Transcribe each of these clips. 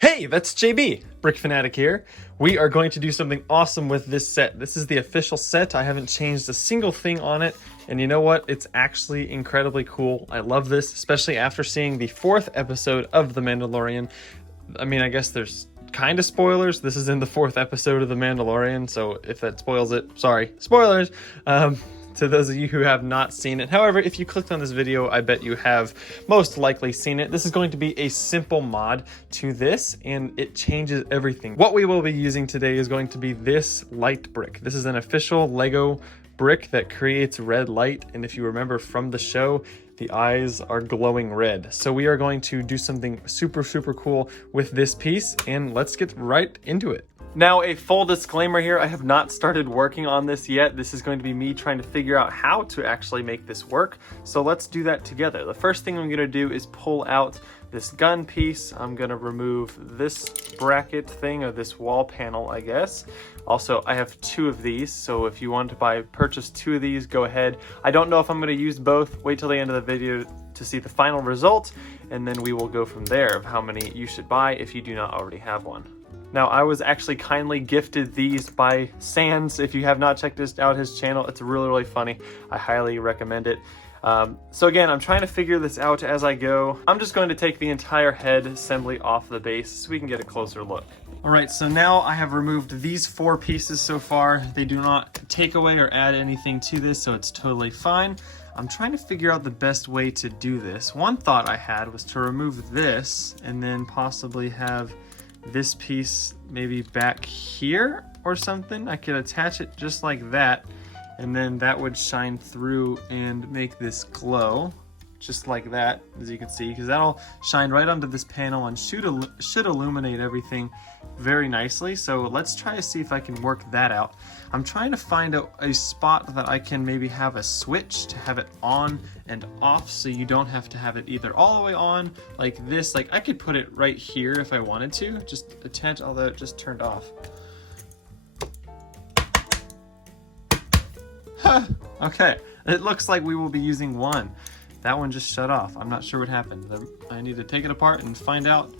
Hey, that's JB, Brick Fanatic here. We are going to do something awesome with this set. This is the official set. I haven't changed a single thing on it. And you know what? It's actually incredibly cool. I love this, especially after seeing the 4th episode of The Mandalorian. I mean, I guess there's kind of spoilers. This is in the 4th episode of The Mandalorian, so if that spoils it, sorry, spoilers. To those of you who have not seen it. However, if you clicked on this video, I bet you have most likely seen it. This is going to be a simple mod to this, and it changes everything. What we will be using today is going to be this light brick. This is an official Lego brick that creates red light, and if you remember from the show, the eyes are glowing red. So we are going to do something super cool with this piece, and let's get right into it. Now, a full disclaimer here, I have not started working on this yet. This is going to be me trying to figure out how to actually make this work. So let's do that together. The first thing I'm gonna do is pull out this gun piece. I'm gonna remove this bracket thing, or this wall panel, I guess. Also, I have 2 of these, so if you want to purchase 2 of these, go ahead. I don't know if I'm gonna use both. Wait till the end of the video to see the final result, and then we will go from there of how many you should buy if you do not already have one. Now, I was actually kindly gifted these by Sans. If you have not checked out his channel, it's really funny. I highly recommend it. So again, I'm trying to figure this out as I go. I'm just going to take the entire head assembly off the base so we can get a closer look. All right, so now I have removed these 4 pieces so far. They do not take away or add anything to this, so it's totally fine. I'm trying to figure out the best way to do this. One thought I had was to remove this and then possibly have this piece maybe back here or something. I could attach it just like that, and then that would shine through and make this glow just like that, as you can see, because that'll shine right onto this panel and should illuminate everything very nicely. So let's try to see if I can work that out. I'm trying to find a spot that I can maybe have a switch to have it on and off, so you don't have to have it either all the way on like this. Like, I could put it right here if I wanted to, just attach, although it just turned off. Okay, it looks like we will be using one. That one just shut off. I'm not sure what happened. I need to take it apart and find out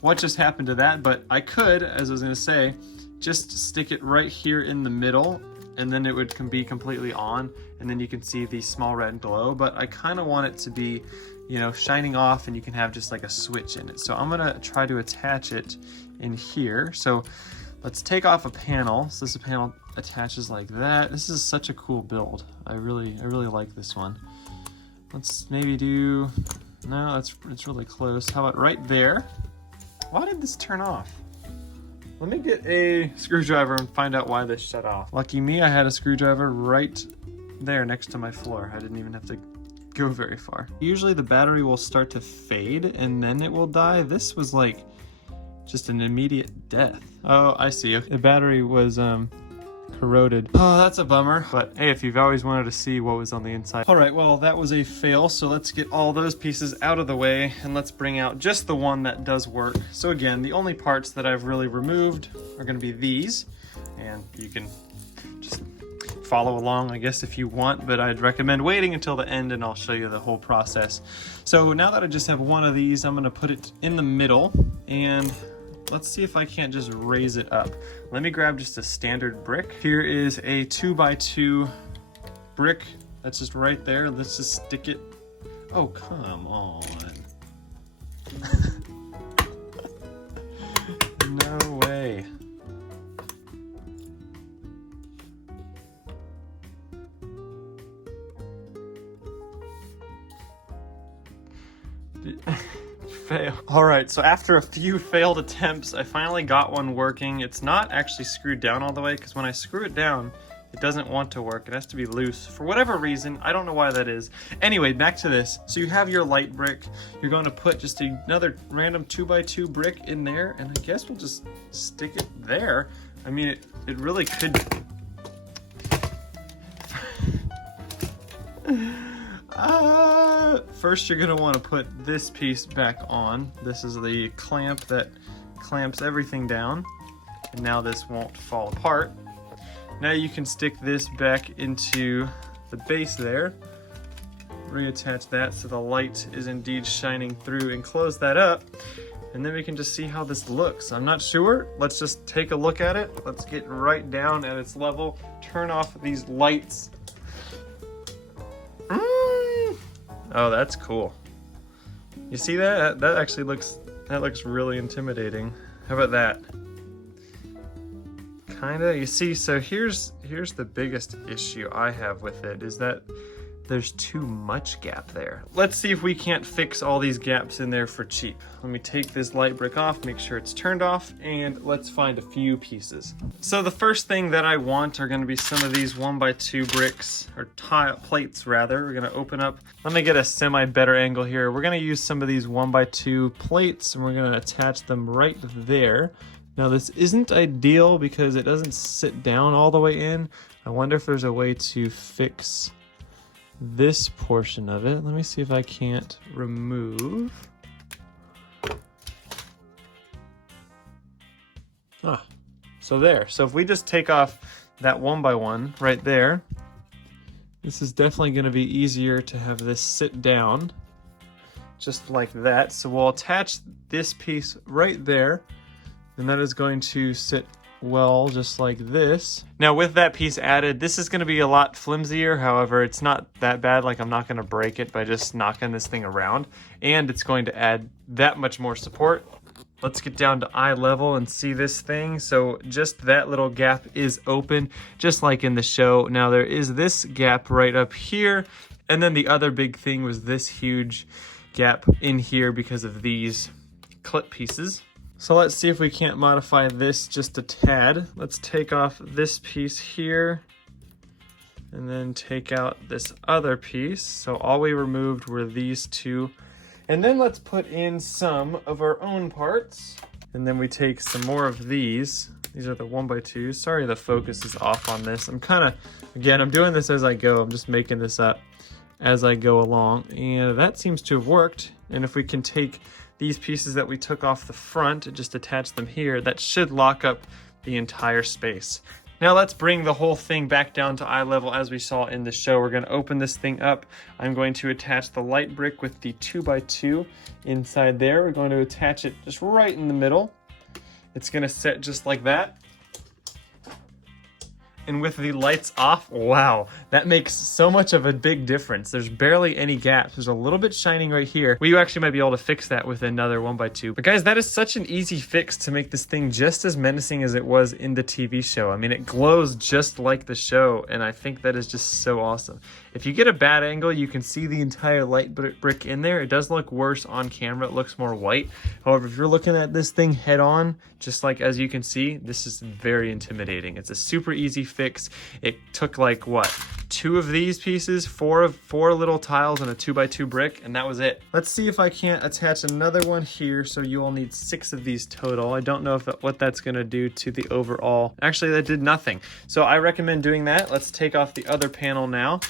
what just happened to that, but I could, as I was gonna say, just stick it right here in the middle, and then it would be completely on, and then you can see the small red glow. But I kind of want it to be, you know, shining off, and you can have just like a switch in it. So I'm gonna try to attach it in here. So let's take off a panel. So this panel attaches like that. This is such a cool build. I really like this one. Let's maybe do, no, it's really close. How about right there? Why did this turn off? Let me get a screwdriver and find out why this shut off. Lucky me, I had a screwdriver right there next to my floor. I didn't even have to go very far. Usually the battery will start to fade and then it will die. This was like just an immediate death. Oh, I see. The battery was corroded. Oh, that's a bummer. But hey, if you've always wanted to see what was on the inside. All right, well, that was a fail. So let's get all those pieces out of the way and let's bring out just the one that does work. So again, the only parts that I've really removed are gonna be these, and you can just follow along, I guess, if you want, but I'd recommend waiting until the end and I'll show you the whole process. So now that I just have one of these, I'm gonna put it in the middle, and let's see if I can't just raise it up. Let me grab just a standard brick. Here is a 2x2 brick that's just right there. Let's just stick it. Oh, come on. No way. Fail. All right, so after a few failed attempts, I finally got one working. It's not actually screwed down all the way, because when I screw it down, it doesn't want to work. It has to be loose for whatever reason. I don't know why that is. Anyway, back to this. So you have your light brick. You're going to put just another random 2x2 brick in there, and I guess we'll just stick it there. I mean, it really could. First, you're going to want to put this piece back on. This is the clamp that clamps everything down, and now this won't fall apart. Now you can stick this back into the base there. Reattach that so the light is indeed shining through, and close that up. And then we can just see how this looks. I'm not sure. Let's just take a look at it. Let's get right down at its level. Turn off these lights. Oh, that's cool. You see that? That actually looks really intimidating. How about that? Kinda, you see, so here's the biggest issue I have with it, is that there's too much gap there. Let's see if we can't fix all these gaps in there for cheap. Let me take this light brick off, make sure it's turned off, and let's find a few pieces. So the first thing that I want are gonna be some of these 1x2 bricks, or plates rather. We're gonna open up, let me get a semi better angle here. We're gonna use some of these 1x2 plates, and we're gonna attach them right there. Now this isn't ideal because it doesn't sit down all the way in. I wonder if there's a way to fix this portion of it. Let me see if I can't remove. So there. So if we just take off that 1x1 right there, this is definitely going to be easier to have this sit down just like that. So we'll attach this piece right there, and that is going to sit well just like this. Now with that piece added, this is going to be a lot flimsier. However, it's not that bad. Like, I'm not going to break it by just knocking this thing around, and it's going to add that much more support. Let's get down to eye level and see this thing. So just that little gap is open, just like in the show. Now there is this gap right up here, and then the other big thing was this huge gap in here because of these clip pieces. So let's see if we can't modify this just a tad. Let's take off this piece here and then take out this other piece. So all we removed were these two. And then let's put in some of our own parts. And then we take some more of these. These are the 1x2s. Sorry, the focus is off on this. I'm doing this as I go. I'm just making this up as I go along. And that seems to have worked. And if we can take these pieces that we took off the front and just attach them here, that should lock up the entire space. Now let's bring the whole thing back down to eye level as we saw in the show. We're going to open this thing up. I'm going to attach the light brick with the 2x2 inside there. We're going to attach it just right in the middle. It's going to set just like that. And with the lights off, wow, that makes so much of a big difference. There's barely any gaps. There's a little bit shining right here. Well, you actually might be able to fix that with another 1x2. But guys, that is such an easy fix to make this thing just as menacing as it was in the TV show. I mean, it glows just like the show, and I think that is just so awesome. If you get a bad angle, you can see the entire light brick in there. It does look worse on camera. It looks more white. However, if you're looking at this thing head on, just like as you can see, this is very intimidating. It's a super easy fix. It took like what, 2 of these pieces, 4 little tiles and a 2x2 brick, and that was it. Let's see if I can't attach another one here. So you will need 6 of these total. I don't know what that's going to do to the overall. Actually, that did nothing. So I recommend doing that. Let's take off the other panel now.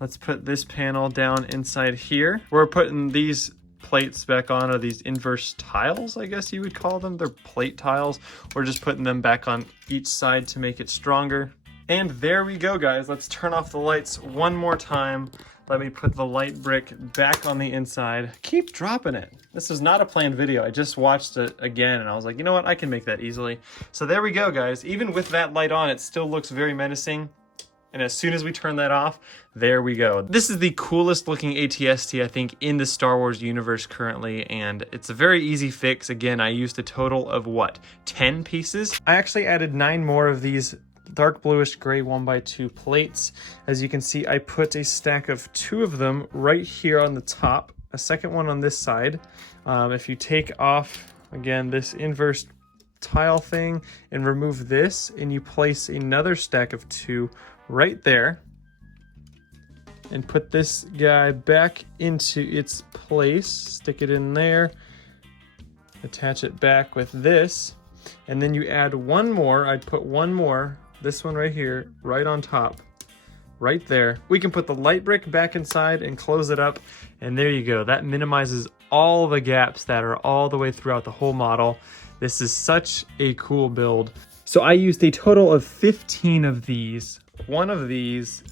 Let's put this panel down inside here. We're putting these plates back on, or these inverse tiles, I guess you would call them. They're plate tiles. We're just putting them back on each side to make it stronger. And there we go, guys. Let's turn off the lights one more time. Let me put the light brick back on the inside. Keep dropping it. This is not a planned video. I just watched it again and I was like, you know what? I can make that easily. So there we go, guys. Even with that light on, it still looks very menacing. And as soon as we turn that off, there we go. This is the coolest looking ATST, I think, in the Star Wars universe currently, and it's a very easy fix. Again, I used a total of, what, 10 pieces? I actually added 9 more of these dark bluish gray 1x2 plates. As you can see, I put a stack of 2 of them right here on the top, a second one on this side. If you take off, again, this inverse tile thing and remove this, and you place another stack of 2 right there and put this guy back into its place, stick it in there, attach it back with this, and then you add one more. I'd put one more, this one right here, right on top, right there. We can put the light brick back inside and close it up, and there you go. That minimizes all the gaps that are all the way throughout the whole model. This is such a cool build. So I used a total of 15 of these. One of these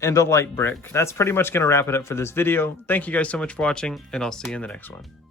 and a light brick. That's pretty much going to wrap it up for this video. Thank you guys so much for watching, and I'll see you in the next one.